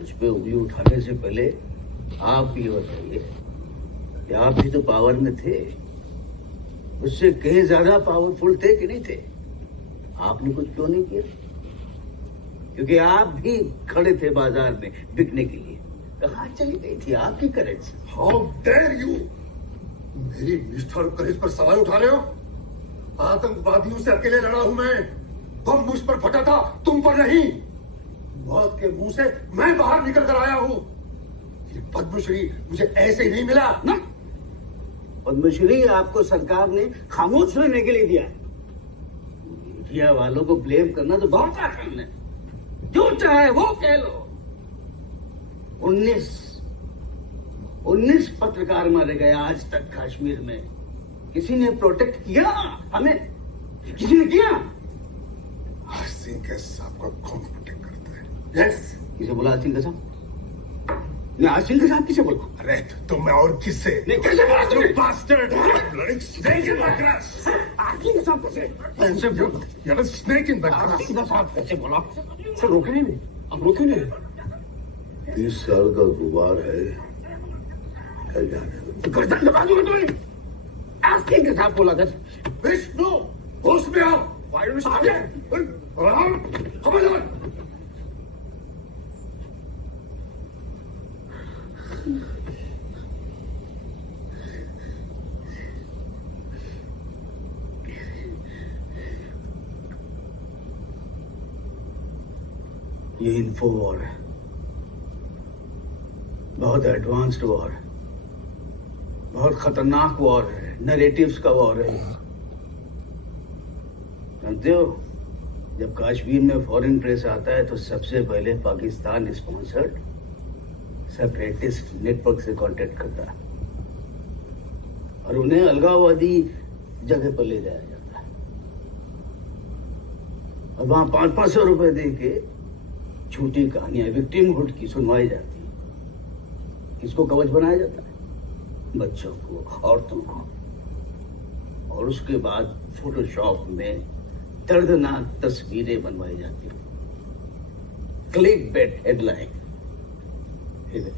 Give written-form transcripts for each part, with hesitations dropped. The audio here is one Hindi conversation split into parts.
मुझ पे उंगली उठाने से पहले आप ये बताइए कि आप भी तो पावर में थे, उससे कहीं ज्यादा पावरफुल थे कि नहीं थे? आपने कुछ क्यों नहीं किया? क्योंकि आप भी खड़े थे बाजार में बिकने के लिए। कहाँ चली गई थी आपकी करेंसी? How dare you! मेरी निष्ठा और करेज पर सवाल उठा रहे हो? आतंकवादियों से अकेले लड़ा हूं मैं। बम मुझ पर फटा था, तुम पर नहीं। मौत के मुंह से मैं बाहर निकल कर आया हूं। ये पद्मश्री मुझे ऐसे ही नहीं मिला ना, पद्मश्री आपको सरकार ने खामोश रहने के लिए दिया है। मीडिया वालों को ब्लेम करना तो बहुत आसान है, जो चाहे वो कह लो। 19 पत्रकार मारे गए आज तक कश्मीर में। किसी ने प्रोटेक्ट किया हमें? किसी ने किया? सिंह के साहब का कौन प्रोटेक्ट करता है? यस। किसे बोला आसिम का साहब? आज सिंह के साहब किसे बोला? अरे तो मैं और किससे? नहीं, कैसे बोला तुमने? Bastard! Bloody snake in the grass! Asim के साहब कैसे? You're a snake in the grass! Asim का साहब कैसे बोला? सर रोके नहीं, अब रोके नहीं। 30 साल का गुबार है, कल जाने दो। गर्दन दबा दूंगा तुम्हें। आसिम के साहब बोला था। विष्णु, होश में आओ। खबरदार! ये इन्फो वॉर है, बहुत एडवांस्ड वॉर है, बहुत खतरनाक वॉर है, नैरेटिव्स का वॉर है। जानते हो, जब कश्मीर में फॉरेन प्रेस आता है तो सबसे पहले पाकिस्तान स्पॉन्सर्ड सेपरेटिस्ट नेटवर्क से कांटेक्ट करता है और उन्हें अलगाववादी जगह पर ले जाया जाता है और वहां 500-500 रुपए दे के झूठी कहानियां विक्टिमहुड की सुनवाई जाती है। किसको कवच बनाया जाता है? बच्चों को, औरतों को। और उसके बाद फोटोशॉप में दर्दनाक तस्वीरें बनवाई जाती हैं। Click bait headline,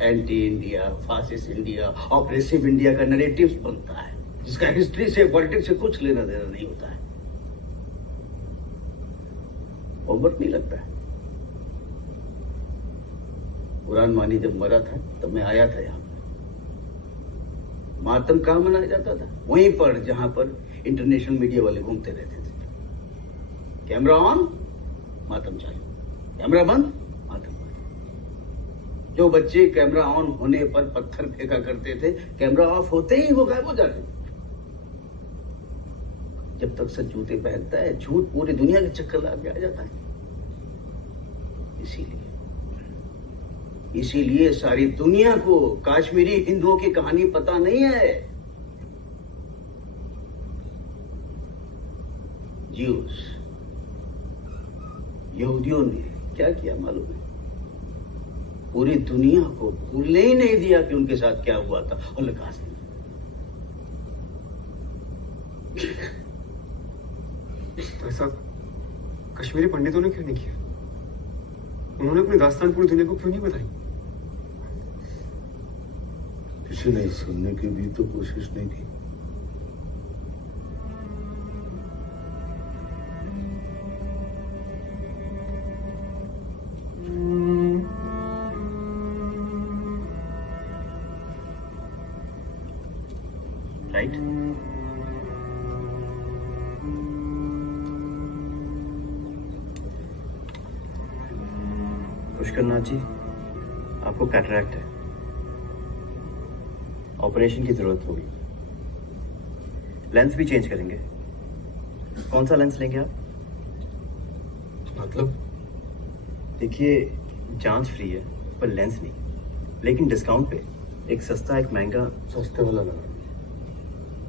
anti India, fascist India, oppressive India का नैरेटिव बनता है, जिसका हिस्ट्री से, पॉलिटिक्स से कुछ लेना देना नहीं होता है। होमवर्क नहीं लगता है। कुरान मानी जब मरा था तब मैं आया था यहाँ पर। मातम कहाँ मनाया जाता था? वहीं पर जहां पर इंटरनेशनल मीडिया वाले घूमते रहते थे। कैमरा ऑन, मातम चालू, कैमरा बंद, मातम बंद। जो बच्चे कैमरा ऑन होने पर पत्थर फेंका करते थे, कैमरा ऑफ होते ही वो गायब हो जाते थे। जब तक सच जूते पहनता है, झूठ पूरी दुनिया के चक्कर लगा के आ जाता है। इसीलिए सारी दुनिया को कश्मीरी हिंदुओं की कहानी पता नहीं है। ज्यूस, यहूदियों ने क्या किया मालूम है? पूरी दुनिया को भूलने ही नहीं दिया कि उनके साथ क्या हुआ था होलोकॉस्ट में। तो ऐसा कश्मीरी पंडितों ने क्यों नहीं किया? उन्होंने अपनी दास्तान पूरी दुनिया को क्यों नहीं बताई? किसी ने सुनने की भी तो कोशिश नहीं की। राइट? पुष्करनाथ जी, आपको कैटरैक्ट है, ऑपरेशन की जरूरत होगी। लेंस भी चेंज करेंगे। कौन सा लेंस लेंगे आप? मतलब? देखिए, जांच फ्री है पर लेंस नहीं, लेकिन डिस्काउंट पे एक सस्ता एक महंगा। सस्ते वाला लगा।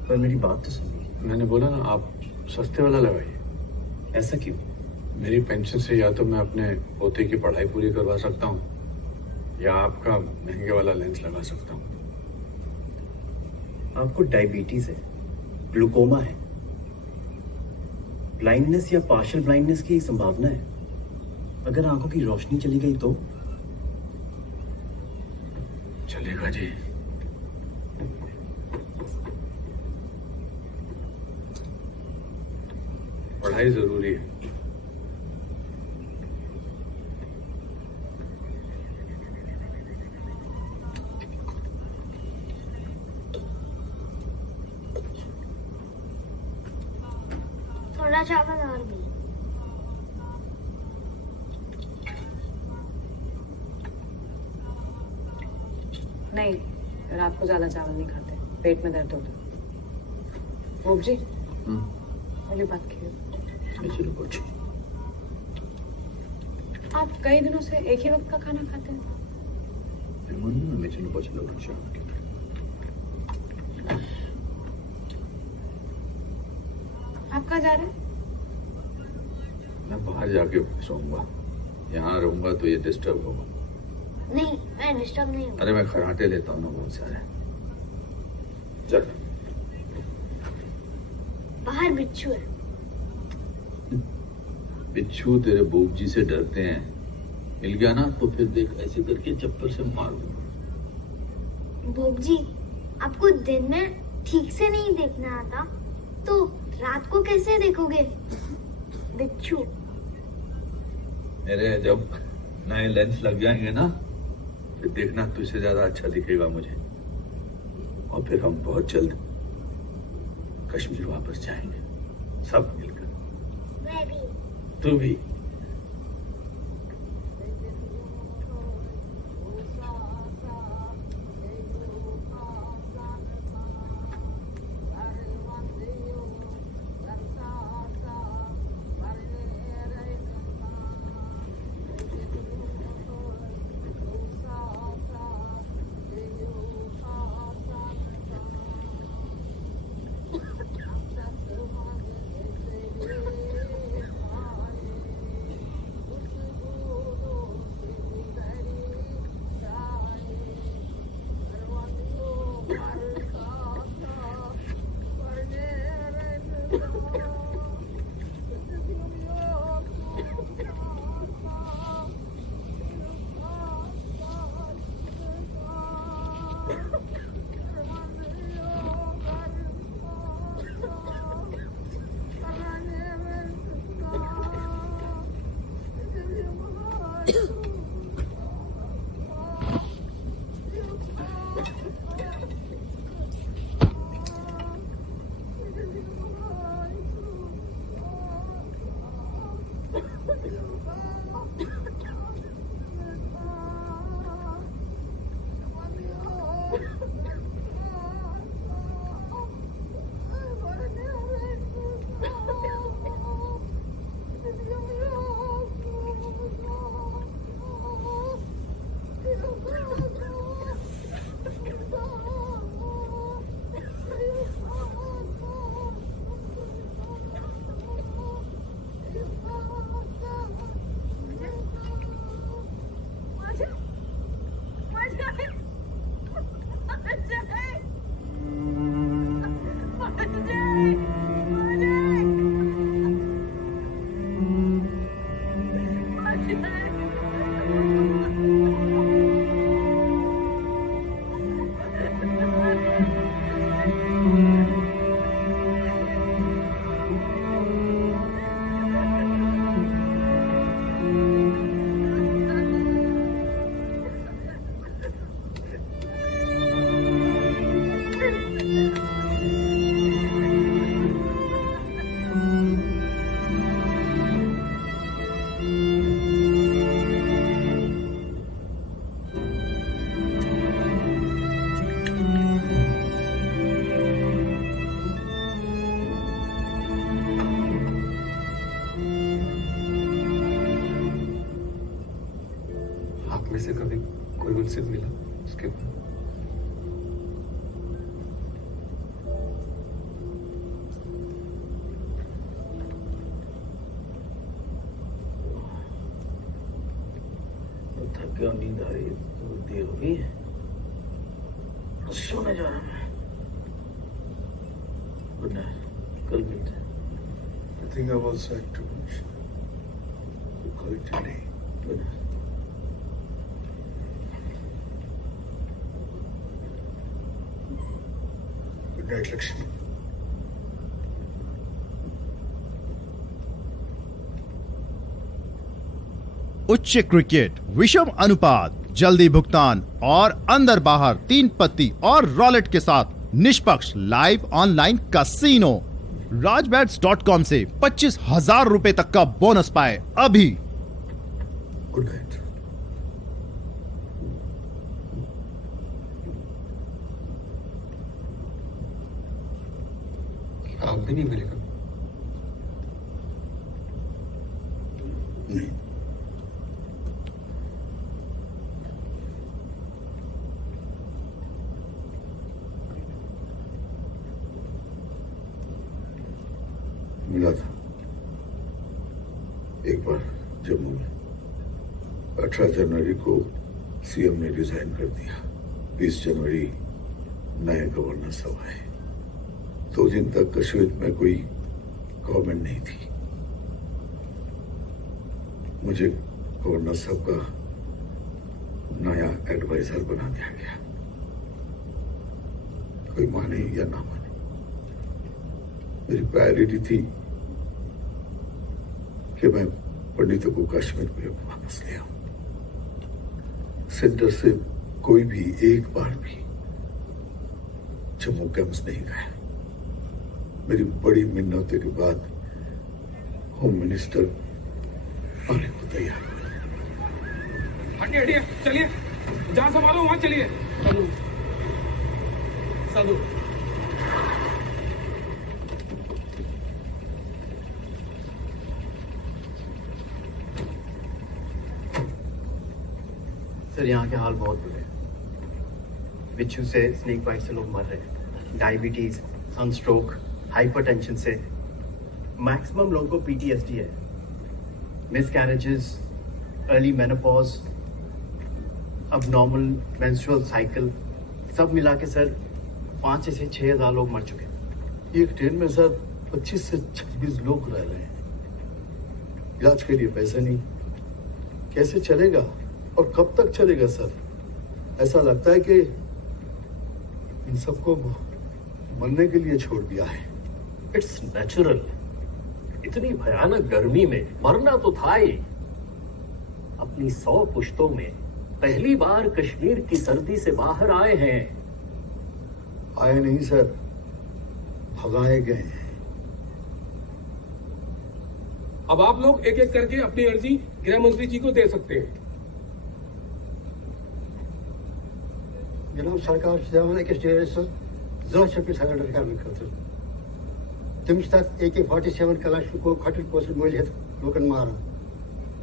पर मेरी बात तो सुनिए। मैंने बोला ना, आप सस्ते वाला लगाइए। ऐसा क्यों? मेरी पेंशन से या तो मैं अपने पोते की पढ़ाई पूरी करवा सकता हूँ या आपका महंगे वाला लेंस लगा सकता हूँ। आपको डायबिटीज है, ग्लूकोमा है, ब्लाइंडनेस या पार्शियल ब्लाइंडनेस की संभावना है। अगर आंखों की रोशनी चली गई तो चलेगा जी। पढ़ाई जरूरी है। थोड़ा चावल और भी। नहीं, रात को ज्यादा चावल नहीं खाते, पेट में दर्द होता। रूप जी, मेरी बात खेल। आप कई दिनों से एक ही वक्त का खाना खाते हैं। आप कहाँ जा रहे हैं? मैं बाहर जाके सोऊंगा, यहाँ रहूंगा तो ये डिस्टर्ब होगा। नहीं, मैं डिस्टर्ब नहीं हूँ। अरे मैं खराटे लेता हूँ ना बहुत सारे। चल। बाहर बिच्छू है। बिच्छू तेरे बूब जी से डरते हैं, मिल गया ना तो फिर देख ऐसे करके चप्पल से मार दूंगा। भोग जी, आपको दिन में ठीक से नहीं देखना आता तो रात को कैसे देखोगे बिच्छू? मेरे जब नए लेंस लग जाएंगे ना फिर देखना तुझसे ज्यादा अच्छा दिखेगा मुझे, और फिर हम बहुत जल्द कश्मीर वापस जाएंगे सब मिलकर। मैं भी। तू भी। में से कभी कोई उनसे मिला उसके बाद? थक गया, नींद आ रही है, तो देर हो गई है, सोने जा रहा हूं मैं। गुड नाइट, कल मिलते हैं। I think I've also had too much. We'll call it a day. Good night. Good night Lakshmi. उच्च क्रिकेट, विषम अनुपात, जल्दी भुगतान और अंदर बाहर 3 पत्ती और रॉलेट के साथ निष्पक्ष लाइव ऑनलाइन कैसीनो। राजबैट्स.com से 25,000 रुपए तक का बोनस पाए अभी। Good night. आप भी नहीं मिलेगा? नहीं। मिला था एक बार जम्मू में। 18 जनवरी को सीएम ने रिजाइन कर दिया। 20 जनवरी नए गवर्नर सब आए। 2 दिन तक कश्मीर में कोई गवर्नमेंट नहीं थी। मुझे गवर्नर साहब का नया एडवाइजर बना दिया गया। कोई माने या ना माने, मेरी प्रायोरिटी थी कि मैं पंडितों को कश्मीर में वापस ले आऊं। सेंटर से कोई भी एक बार भी जम्मू कैंप्स नहीं गया। मेरी बड़ी मिन्नतों के बाद होम मिनिस्टर आने को तैयार हुआ। हटिए हटिए, चलिए, जहां संभालो वहां चलिए। साधु सर, यहाँ के हाल बहुत बुरे हैं। बिच्छू से, स्नेक बाइट से लोग मर रहे हैं। डायबिटीज, सनस्ट्रोक, हाइपरटेंशन से मैक्सिमम लोगों को पीटीएसडी है। Miscarriages, early menopause, abnormal menstrual cycle, सब मिला के सर 5 से 6,000 लोग मर चुके हैं। एक ट्रेन में सर 25 से 26 लोग रह रहे हैं। इलाज के लिए पैसा नहीं, कैसे चलेगा और कब तक चलेगा सर? ऐसा लगता है कि इन सबको मरने के लिए छोड़ दिया है। It's natural. इतनी भयानक गर्मी में मरना तो था ही। अपनी 100 पुश्तों में पहली बार कश्मीर की सर्दी से बाहर आए हैं। आए नहीं सर, भगाए गए हैं। अब आप लोग एक एक करके अपनी अर्जी गृह मंत्री जी को दे सकते हैं। जनाब सरकार अकिस डेस जॉपिस सरेंडर करने खतर तमिस तक AK-47 कलाशनिकोव खटल पोसल मोल हेत लोकन मारान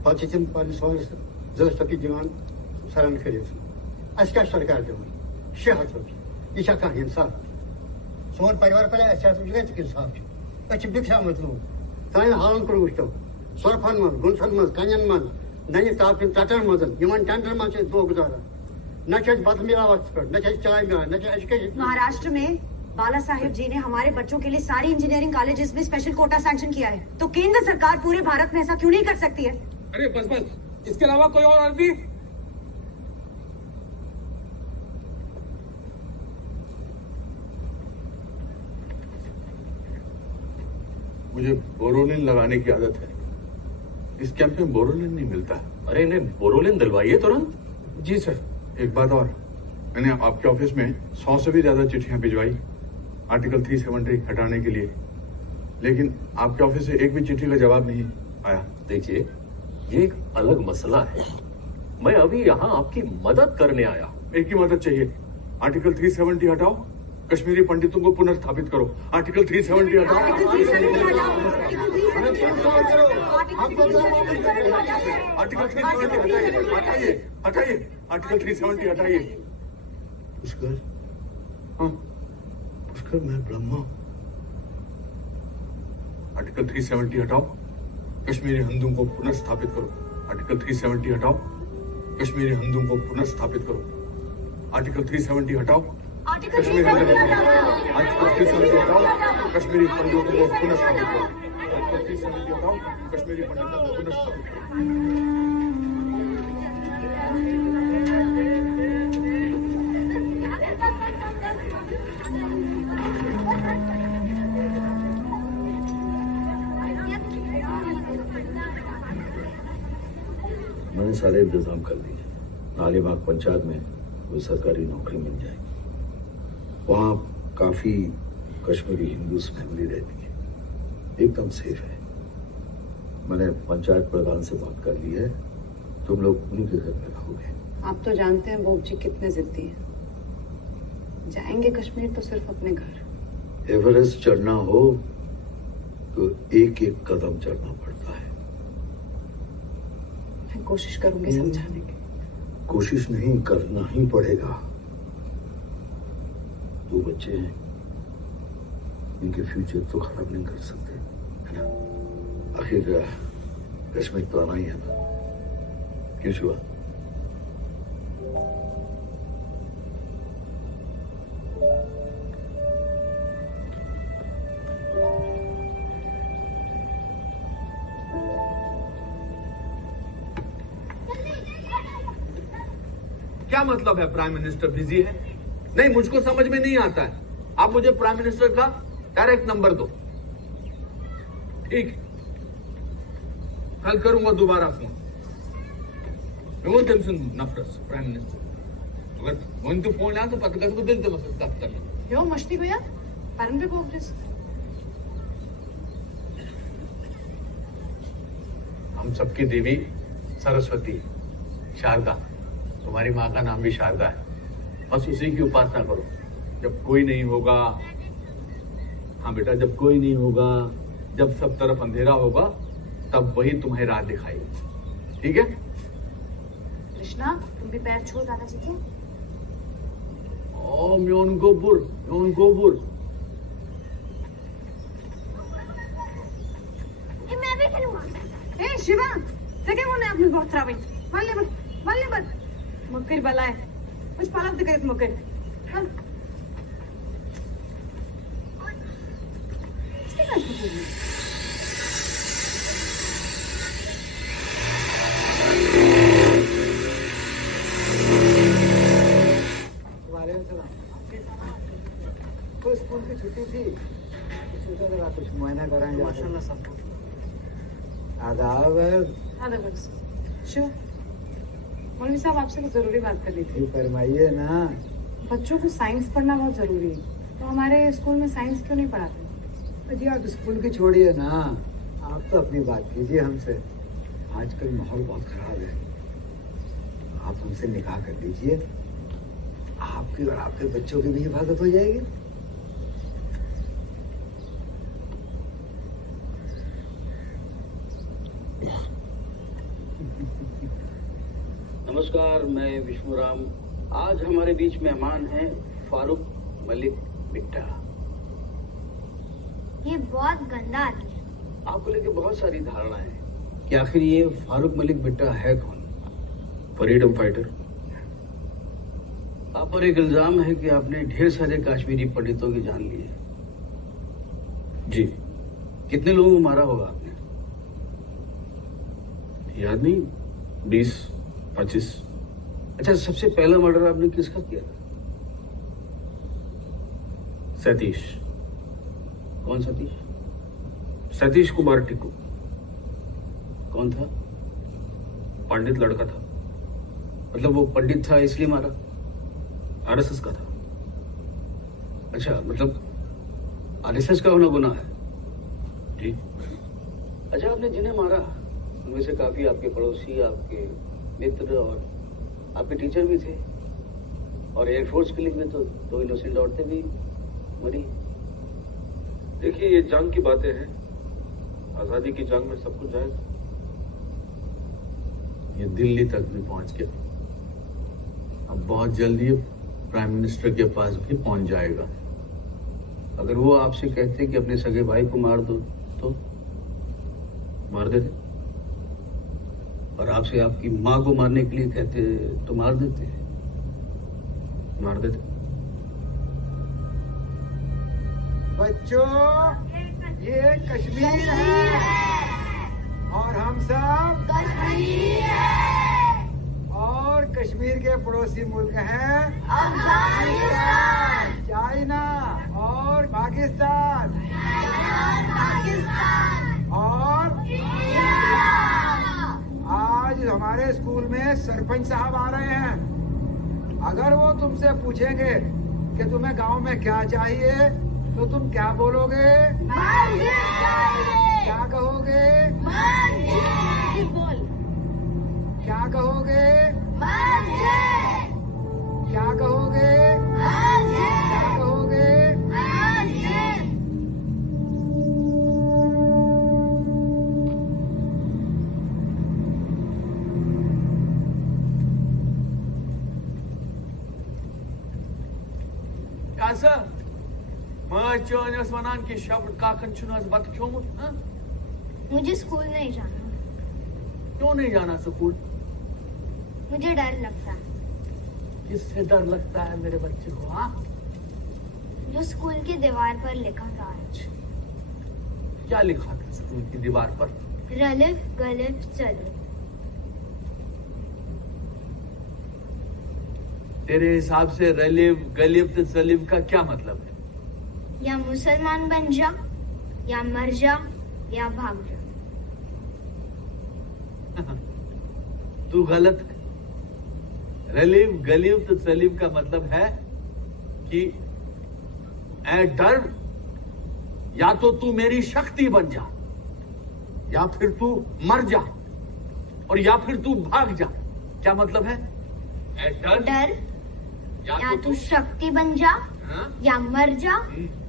पे तम पन्नस पानस जॉपि दिवान सरेंडर करित। अस क्या सरकार दिवान 600 रुपये। यह कह इंसाफ? सोन परिवार पे इंसाफ भिक्षा मत लोग सान हालन को वो सोरफन मज गुनसन मज कन मज नन तापन तटन मज टेंडर मज दो गुजारा न बत मिला वक्त पर, न चाय मिला, न एजुकेशन। महाराष्ट्र में बाला साहेब जी ने हमारे बच्चों के लिए सारी इंजीनियरिंग कॉलेजेस में स्पेशल कोटा सैंक्शन किया है, तो केंद्र सरकार पूरे भारत में ऐसा क्यों नहीं कर सकती है? अरे बस बस, इसके अलावा कोई और अर्जी? मुझे बोरोलिन लगाने की आदत है। इस कैंप में बोरोलिन नहीं मिलता। अरे इन्हें बोरोलिन दिलवाइए तुरंत। जी सर। एक बात और, मैंने आपके ऑफिस में 100 से भी ज्यादा चिट्ठियां भिजवाई आर्टिकल 370 हटाने के लिए, लेकिन आपके ऑफिस से एक भी चिट्ठी का जवाब नहीं आया। देखिए, ये एक अलग मसला है। मैं अभी यहाँ आपकी मदद करने आया। एक ही मदद चाहिए, आर्टिकल 370 हटाओ, कश्मीरी पंडितों को पुनर्स्थापित करो। आर्टिकल 370 हटाओ। आर्टिकल 370 हटाइए, हटाइए, आर्टिकल 370 हटाइए। पुष्कर, हाँ पुष्कर, मैं ब्रह्मा। आर्टिकल 370 हटाओ, कश्मीरी हिंदुओं को पुनर्स्थापित करो। आर्टिकल 370 हटाओ, कश्मीरी हिंदुओं को पुनर्स्थापित करो। आर्टिकल 370 हटाओ, कश्मीरी कश्मीरी पंडितों को पुनर्स्थापित करो। आर्टिकल 370 हटाओ, कश्मीरी पंडितों को पुनर्स्थापित करो। सारे इंतजाम कर दिए। नालीबाग पंचायत में कोई सरकारी नौकरी मिल जाएगी। वहाँ काफी कश्मीरी हिंदूज फैमिली रहती है, एकदम सेफ है। मैंने पंचायत प्रधान से बात कर ली है, तुम लोग उन्हीं के घर में रहोगे। आप तो जानते हैं बोब जी कितने जिद्दी हैं। जाएंगे कश्मीर तो सिर्फ अपने घर। एवरेस्ट चढ़ना हो तो एक एक कदम चढ़ना पड़ता है। मैं कोशिश करूंगी समझाने की। कोशिश नहीं, करना ही पड़ेगा। 2 बच्चे हैं, इनके फ्यूचर तो खराब नहीं कर सकते, है ना? आखिर कश्मीर तो आना ही है ना, क्यों शिवा? क्या मतलब है प्राइम मिनिस्टर बिजी है? नहीं, मुझको समझ में नहीं आता है। आप मुझे प्राइम मिनिस्टर का डायरेक्ट नंबर दो। ठीक, कल करूंगा दोबारा फोन। नफरस प्राइम मिनिस्टर अगर फोन तो फोन आ तो पता कर दिल तो मसला कर ले। यो मस्ती भैया परम पे प्रोग्रेस। हम सबकी देवी सरस्वती शारदा, तुम्हारी माँ का नाम भी शारदा है। बस उसी की उपासना करो। जब कोई नहीं होगा, हाँ बेटा, जब कोई नहीं होगा, जब सब तरफ अंधेरा होगा, तब वही तुम्हें राह दिखाएगी। ठीक है? कृष्णा, तुम भी पैर छो दादाजी के। ओ म्योन गोपुर। मैं भी खेलूंगा। ए शिवा, सके वो ने अपनी बहुत खराब है। वाले बद मकर बलाए कुछ पालक दिखाए मकर। हाँ तो स्कूल की छुट्टी थी, सोचा जरा कुछ मुआयना कराएंगे। माशाल्लाह सब आदाब। शिव, मौलवी साहब आपसे कुछ जरूरी बात करनी थी। फरमाइए ना। बच्चों को साइंस पढ़ना बहुत जरूरी है, तो हमारे स्कूल में साइंस क्यों नहीं पढ़ाते? जी आप स्कूल की छोड़िए ना, आप तो अपनी बात कीजिए हमसे। आजकल माहौल बहुत खराब है, आप हमसे निकाह कर लीजिए, आपकी और आपके बच्चों की भी हिफाजत हो जाएगी। नमस्कार, मैं विष्णुराम। आज हमारे बीच मेहमान हैं फारूक मलिक बिट्टा। ये बहुत गंदा आदमी है। आपको लेके बहुत सारी धारणाएं हैं कि आखिर ये फारूक मलिक बिट्टा है कौन? Freedom fighter. आप पर एक इल्जाम है कि आपने ढेर सारे कश्मीरी पंडितों की जान ली है। जी, कितने लोगों को मारा होगा आपने? याद नहीं, 20-25। अच्छा, सबसे पहला मर्डर आपने किसका किया था? सतीश। कौन सतीश? सतीश कुमार टिक्कू। कौन था? पंडित लड़का था। मतलब वो पंडित था इसलिए मारा? आरएसएस का था। अच्छा, मतलब आरएसएस का होना गुनाह है? जी। अच्छा, आपने जिन्हें मारा उनमें से काफी आपके पड़ोसी, आपके मित्र और आपके टीचर भी थे, और एयरफोर्स किलिंग में तो 2 इनोसेंट औरतें भी मरी। देखिए, ये जंग की बातें हैं, आजादी की जंग में सब कुछ जायज। ये दिल्ली तक भी पहुंच गया, अब बहुत जल्दी प्राइम मिनिस्टर के पास भी पहुंच जाएगा। अगर वो आपसे कहते कि अपने सगे भाई को मार दो तो मार देते, और आपसे आपकी माँ को मारने के लिए कहते तो मार देते? मार देते। बच्चों, ये कश्मीर है और हम सब कश्मीर है, और कश्मीर के पड़ोसी मुल्क हैं अफगानिस्तान, चाइना और पाकिस्तान और इंडिया। आज हमारे स्कूल में सरपंच साहब आ रहे हैं। अगर वो तुमसे पूछेंगे कि तुम्हें गांव में क्या चाहिए तो तुम क्या बोलोगे? क्या कहोगे? क्या कहोगे? क्या कहोगे? क्या कहोगे? वनान की शब्द काकन चुनास बत क्यों? मुझे स्कूल नहीं जाना। क्यों नहीं जाना स्कूल? मुझे डर लगता है। किससे डर लगता है मेरे बच्चे को? हाँ, जो स्कूल की दीवार पर लिखा था आज। क्या लिखा था स्कूल की दीवार पर? रलिफ गलिफ चलिफ। तेरे हिसाब से रलिफ गलिफ सलिफ का क्या मतलब है? या मुसलमान बन जा, या मर जा, या भाग जा। तू गलत है। रलिफ गलिफ सलिफ का मतलब है कि ऐ डर, या तो तू मेरी शक्ति बन जा, या फिर तू मर जा, और या फिर तू भाग जा। क्या मतलब है? ऐ डर, या तू शक्ति बन जा, या मर जा,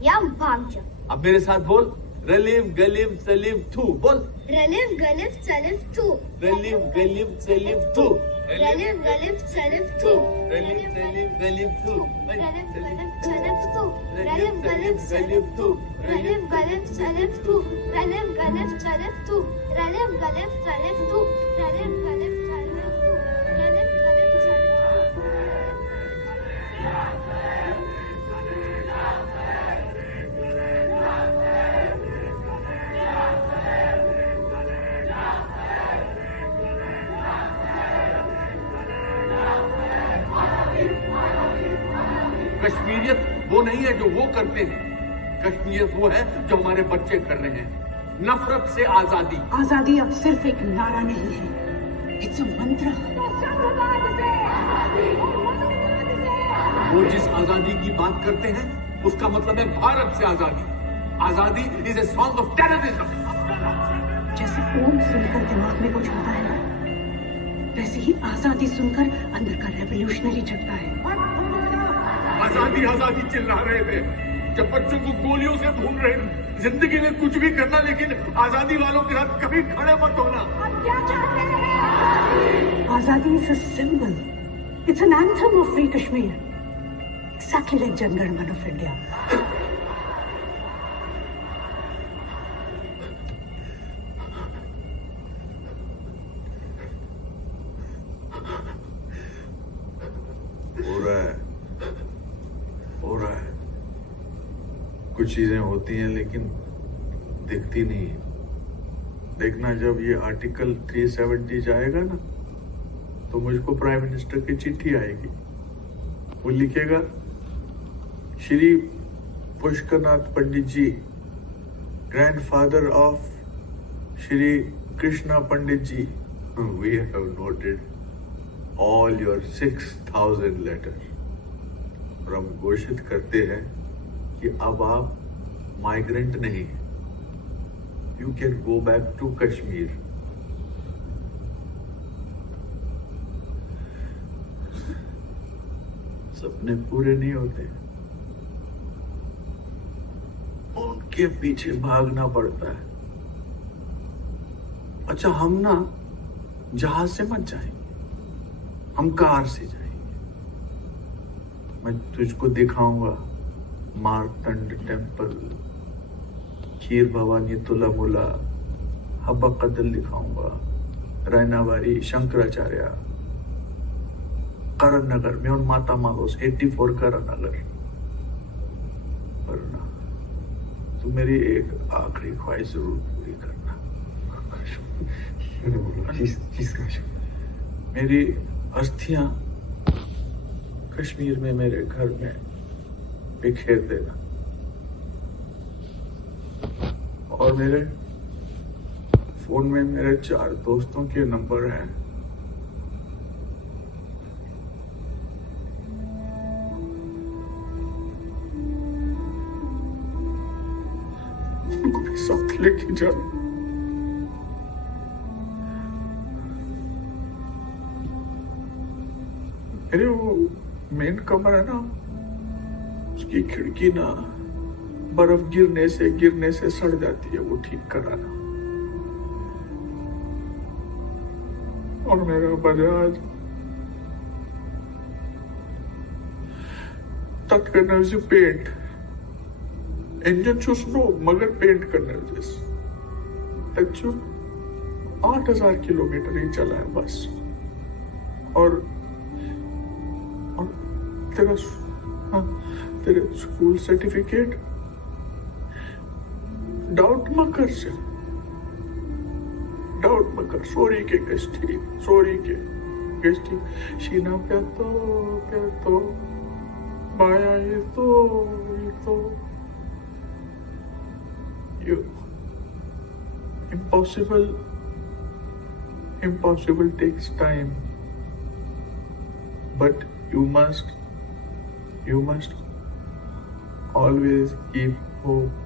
या भाग जा। अब मेरे साथ बोल, रलिफ गलिफ सलिफ थू। बोल, रलिफ गलिफ सलिफ थू। रलिफ गलिफ सलिफ थू। रलिफ गलिफ सलिफ थू। रलिफ गलिफ गलिफ थू। रलिफ गलिफ सलिफ थू। रलिफ गलिफ सलिफ थू। रलिफ गलिफ सलिफ थू। रलिफ गलिफ सलिफ थू। रलिफ गलिफ सलिफ थू। रलिफ गलिफ सलिफ थू। रलिफ गलिफ सलिफ थू। कश्मीरियत वो नहीं है जो वो करते हैं, कश्मीरियत वो है जो हमारे बच्चे कर रहे हैं। नफरत से आजादी। आजादी अब सिर्फ एक नारा नहीं है, इट्स अ मंत्र। वो जिस आजादी की बात करते हैं उसका मतलब है भारत से आजादी। आजादी is a song of terrorism. जैसे ओम सुनकर दिमाग में कुछ होता है ना, वैसे ही आजादी सुनकर अंदर का रेवोल्यूशनरी जगता है। आजादी आजादी चिल्ला रहे थे जब बच्चों को गोलियों से भून रहे थे। जिंदगी में कुछ भी करना, लेकिन आजादी वालों के साथ कभी खड़े मत होना। आजादी is a symbol, it's an anthem of free Kashmir, exactly like Janagana Mana of India. हो रहा है। कुछ चीजें होती हैं लेकिन दिखती नहीं है। देखना, जब ये आर्टिकल 370 जाएगा ना, तो मुझको प्राइम मिनिस्टर की चिट्ठी आएगी। वो लिखेगा, Shri Pushkarnath Pandit ji, grandfather of Shri Krishna Pandit ji, we have noted all your 6,000 letters। और हम घोषित करते हैं कि अब आप माइग्रेंट नहीं, you can go back to Kashmir. सपने पूरे नहीं होते, उनके पीछे भागना पड़ता है। अच्छा, हम ना जहाज से मत जाएंगे, हम कार से जाएंगे। मैं तुझको दिखाऊंगा मार्तंड टेम्पल, खीर भवानी तुलामुला, हब्बा कदल दिखाऊंगा, रैनावारी शंकराचार्य, करण नगर में, और माता माहोस 84 करण नगर। पर ना, तू मेरी एक आखिरी ख्वाहिश जरूर पूरी करना। मेरी अस्थियां कश्मीर में मेरे घर में बिखेर देना, और मेरे फोन में मेरे 4 दोस्तों के नंबर हैं, लेके जाना। अरे वो मेन कमरा है ना, उसकी खिड़की ना बर्फ गिरने से सड़ जाती है, वो ठीक कराना। और मेरा बजाज तक करना से पेंट इंजन चुस्नो मगर पेंट करने से 8,000 किलोमीटर ही चला है बस। और तेरे स्कूल सर्टिफिकेट डाउट मकर सोरी के गस्ती शीना प्यातो बाया ये तो you impossible takes time, but you must always keep hope.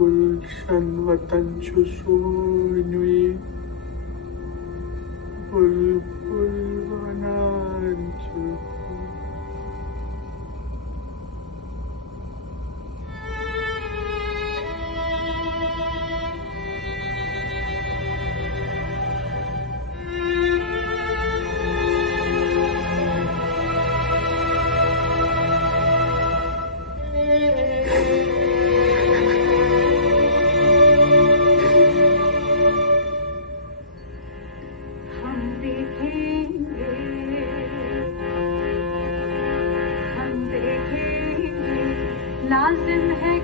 Gulshan watan chusui bulbul banan chu. लाजिम है